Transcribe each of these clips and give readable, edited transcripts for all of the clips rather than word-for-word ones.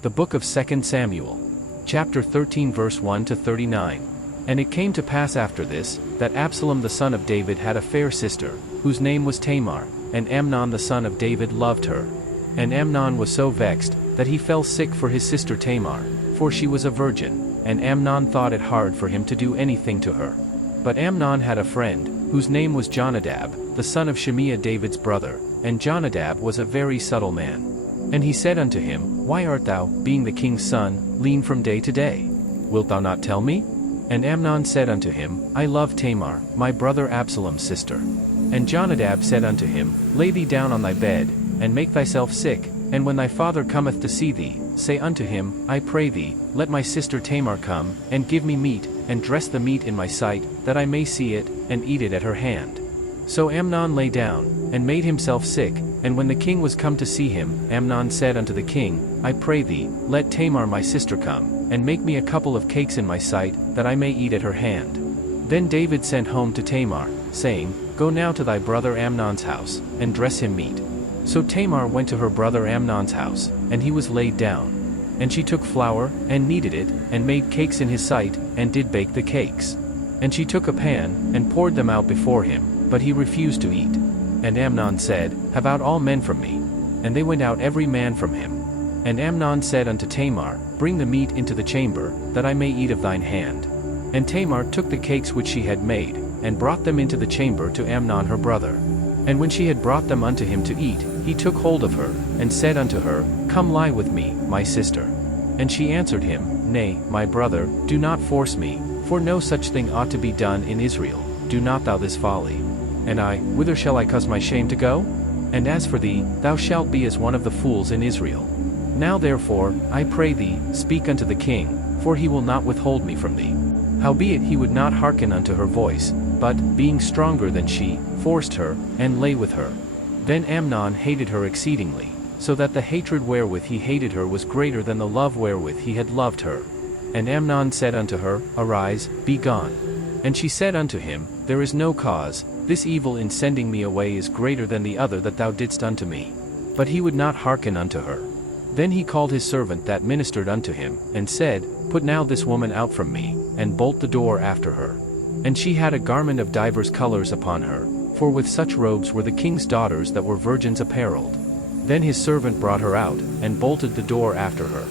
The book of 2 Samuel. Chapter 13 verse 1 to 39. And it came to pass after this, that Absalom the son of David had a fair sister, whose name was Tamar, and Amnon the son of David loved her. And Amnon was so vexed, that he fell sick for his sister Tamar, for she was a virgin, and Amnon thought it hard for him to do anything to her. But Amnon had a friend, whose name was Jonadab, the son of Shimea David's brother, and Jonadab was a very subtle man. And he said unto him, Why art thou, being the king's son, lean from day to day? Wilt thou not tell me? And Amnon said unto him, I love Tamar, my brother Absalom's sister. And Jonadab said unto him, Lay thee down on thy bed, and make thyself sick, and when thy father cometh to see thee, say unto him, I pray thee, let my sister Tamar come, and give me meat, and dress the meat in my sight, that I may see it, and eat it at her hand. So Amnon lay down, and made himself sick, and when the king was come to see him, Amnon said unto the king, I pray thee, let Tamar my sister come, and make me a couple of cakes in my sight, that I may eat at her hand. Then David sent home to Tamar, saying, Go now to thy brother Amnon's house, and dress him meat. So Tamar went to her brother Amnon's house, and he was laid down. And she took flour, and kneaded it, and made cakes in his sight, and did bake the cakes. And she took a pan, and poured them out before him, but he refused to eat. And Amnon said, Have out all men from me. And they went out every man from him. And Amnon said unto Tamar, Bring the meat into the chamber, that I may eat of thine hand. And Tamar took the cakes which she had made, and brought them into the chamber to Amnon her brother. And when she had brought them unto him to eat, he took hold of her, and said unto her, Come lie with me, my sister. And she answered him, Nay, my brother, do not force me, for no such thing ought to be done in Israel, do not thou this folly. And I, whither shall I cause my shame to go? And as for thee, thou shalt be as one of the fools in Israel. Now therefore, I pray thee, speak unto the king, for he will not withhold me from thee. Howbeit he would not hearken unto her voice, but, being stronger than she, forced her, and lay with her. Then Amnon hated her exceedingly, so that the hatred wherewith he hated her was greater than the love wherewith he had loved her. And Amnon said unto her, Arise, be gone. And she said unto him, There is no cause, this evil in sending me away is greater than the other that thou didst unto me. But he would not hearken unto her. Then he called his servant that ministered unto him, and said, Put now this woman out from me, and bolt the door after her. And she had a garment of divers colors upon her, for with such robes were the king's daughters that were virgins apparelled. Then his servant brought her out, and bolted the door after her.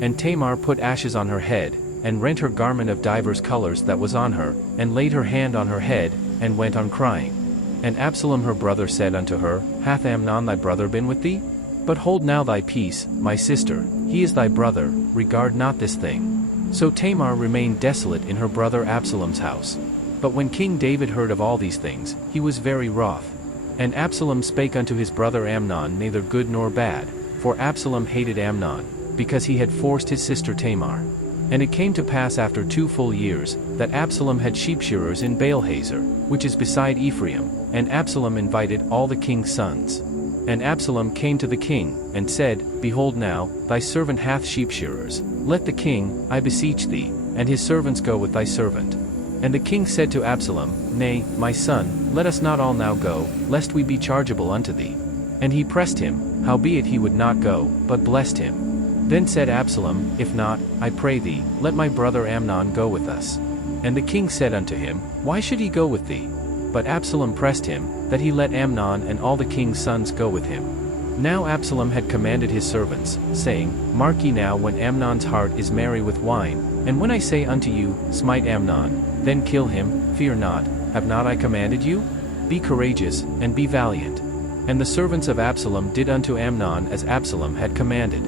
And Tamar put ashes on her head, and rent her garment of divers colors that was on her, and laid her hand on her head, and went on crying. And Absalom her brother said unto her, Hath Amnon thy brother been with thee? But hold now thy peace, my sister, he is thy brother, regard not this thing. So Tamar remained desolate in her brother Absalom's house. But when King David heard of all these things, he was very wroth. And Absalom spake unto his brother Amnon neither good nor bad, for Absalom hated Amnon, because he had forced his sister Tamar. And it came to pass after 2 full years, that Absalom had sheep-shearers in Baal-hazor, which is beside Ephraim, and Absalom invited all the king's sons. And Absalom came to the king, and said, Behold now, thy servant hath sheep-shearers, let the king, I beseech thee, and his servants go with thy servant. And the king said to Absalom, Nay, my son, let us not all now go, lest we be chargeable unto thee. And he pressed him, howbeit he would not go, but blessed him. Then said Absalom, If not, I pray thee, let my brother Amnon go with us. And the king said unto him, Why should he go with thee? But Absalom pressed him, that he let Amnon and all the king's sons go with him. Now Absalom had commanded his servants, saying, Mark ye now when Amnon's heart is merry with wine, and when I say unto you, Smite Amnon, then kill him, fear not, have not I commanded you? Be courageous, and be valiant. And the servants of Absalom did unto Amnon as Absalom had commanded.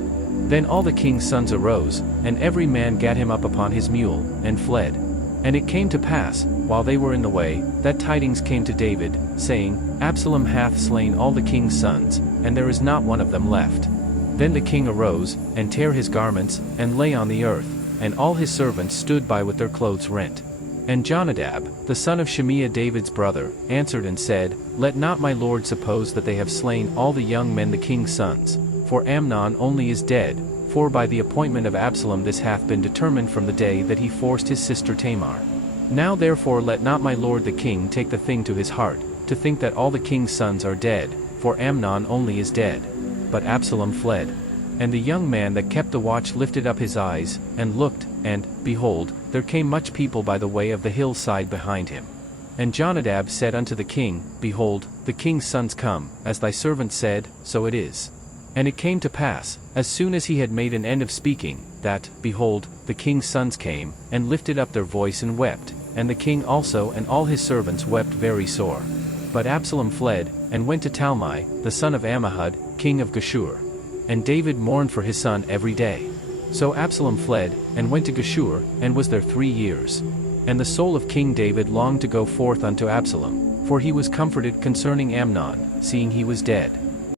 Then all the king's sons arose, and every man gat him up upon his mule, and fled. And it came to pass, while they were in the way, that tidings came to David, saying, Absalom hath slain all the king's sons, and there is not one of them left. Then the king arose, and tare his garments, and lay on the earth, and all his servants stood by with their clothes rent. And Jonadab, the son of Shimea David's brother, answered and said, Let not my lord suppose that they have slain all the young men the king's sons, for Amnon only is dead, for by the appointment of Absalom this hath been determined from the day that he forced his sister Tamar. Now therefore let not my lord the king take the thing to his heart, to think that all the king's sons are dead, for Amnon only is dead. But Absalom fled. And the young man that kept the watch lifted up his eyes, and looked, and, behold, there came much people by the way of the hillside behind him. And Jonadab said unto the king, Behold, the king's sons come, as thy servant said, so it is. And it came to pass, as soon as he had made an end of speaking, that, behold, the king's sons came, and lifted up their voice and wept, and the king also and all his servants wept very sore. But Absalom fled, and went to Talmai, the son of Ammihud, king of Geshur. And David mourned for his son every day. So Absalom fled, and went to Geshur, and was there 3 years. And the soul of King David longed to go forth unto Absalom, for he was comforted concerning Amnon, seeing he was dead.